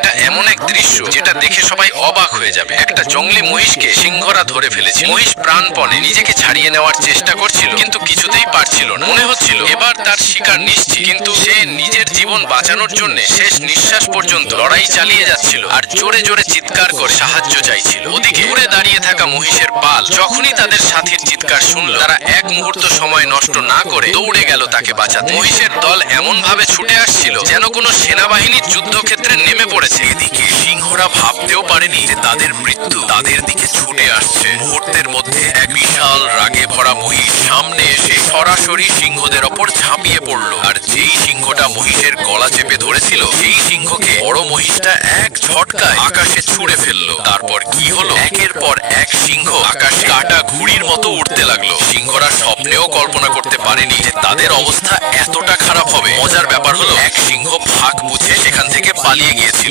এটা এমন এক দৃশ্য যেটা দেখে সবাই অবাক হয়ে যাবে। একটা জঙ্গলি মহিষকে সিংহরা ধরে ফেলেছে। মহিষ প্রাণপণে নিজেকে ছাড়িয়ে নেওয়ার চেষ্টা করছিল, কিন্তু কিছুতেই পারছিল না। মনে হচ্ছিল এবার তার শিকার নিশ্চিত, কিন্তু সে নিজের জীবন বাঁচানোর জন্য শেষ নিঃশ্বাস পর্যন্ত লড়াই চালিয়ে যাচ্ছিল আর জোরে জোরে চিৎকার করে সাহায্য চাইছিল। ওদিকে দূরে দাঁড়িয়ে থাকা মহিষের পাল যখনই তাদের সাথীর চিৎকার শুনল, তারা এক মুহূর্ত সময় নষ্ট না করে দৌড়ে গেল তাকে বাঁচাতে। মহিষের দল এমন ভাবে ছুটে আসছিল যেন কোনো সেনাবাহিনীর যুদ্ধক্ষেত্রে নেমে পড়েছে। এদিকে সিংহরা ভাবতেও পারেনি যে তাদের মৃত্যু তাদের দিকে ছুটে আসছে। মুহূর্তের মধ্যে এক বিশাল রাগে ভরা মহিষ সামনে এসে সরাসরি সিংহদের ওপর ঝাঁপিয়ে পড়লো। আর যেই সিংহটা মহিষের গলা চেপে ধরেছিল, সেই সিংহকে বড় মহিষটা এক ঝটকায় আকাশে ছুঁড়ে ফেললো। তারপর কি হলো, একের পর এক সিংহ আকাশে কাটা ঘুড়ির মতো উঠতে লাগলো। সিংহরা স্বপ্নেও কল্পনা করতে পারেনি যে তাদের অবস্থা এতটা খারাপ হবে। মজার ব্যাপার হলো, এক সিংহ ভাগ বুঝে সেখান থেকে পালিয়ে গিয়েছিল।